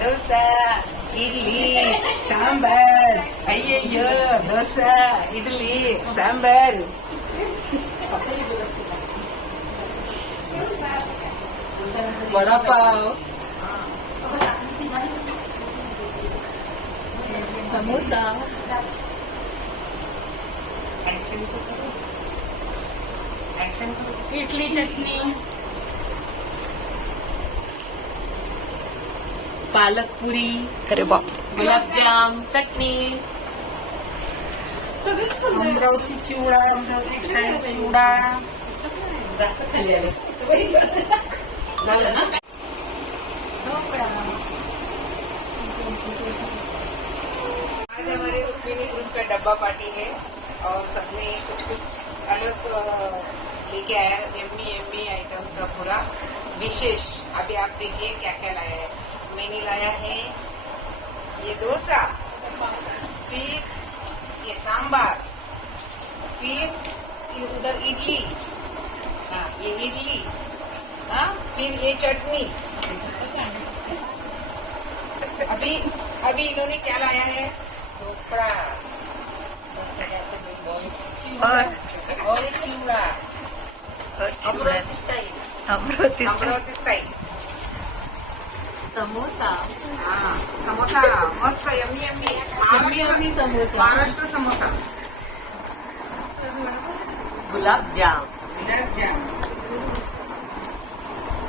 डोसा इडली सांबार अय्यो dosa idli sambar vada pav samosa action action idli chutney पालक पुरी अरे बाप गुलाबजाम चटणी अमरावती चिवडा अमरावती स्टाईल चिवडा झालं ना आज हमारे रुक्मिणी ग्रुप का डब्बा पार्टी है और सबने कुछ कुछ अलग लेके आया है यम्मी यम्मी आइटम्स का पूरा विशेष। अभी आप देखिए क्या क्या लाया है। मैंने लाया है ये डोसा, फिर ये सांबार, फिर ये उधर इडली, हाँ ये इडली, हाँ फिर ये चटनी। अभी अभी इन्होंने क्या लाया है ढोकड़ा और चिवड़ा अमरावती स्टाईल अमरावती स्टाईल समोसा हाँ समोसा मस्त yummy yummy yummy samosa Maharashtra samosa gulabjam gulabjam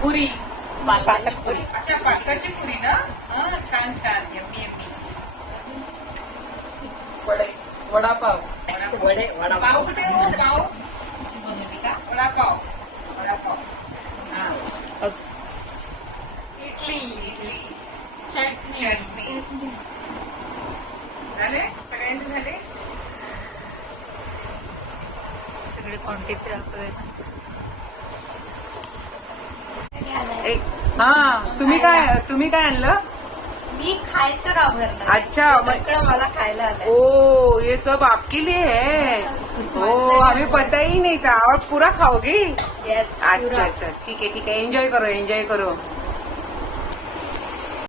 puri palak puri अच्छा पालकाची पुरी ना हाँ छान छान यम्मी यम्मी वडापाव पाव कुठे हो पाव वडापाव वडापाव हाँ इडली इडली चटणी चटणी झाले सगळ्यांचे झाले सगळे क्वांटिटी दाखवले हा तुम्ही काय आणलं मी खायचं का करणार अच्छा इकडं मला खायला आलंय ओ ये सब आपके लिए है ओ हमें पता ही नहीं था और पूरा खाओगी Yes, अच्छा अच्छा ठीक है एंजॉय करो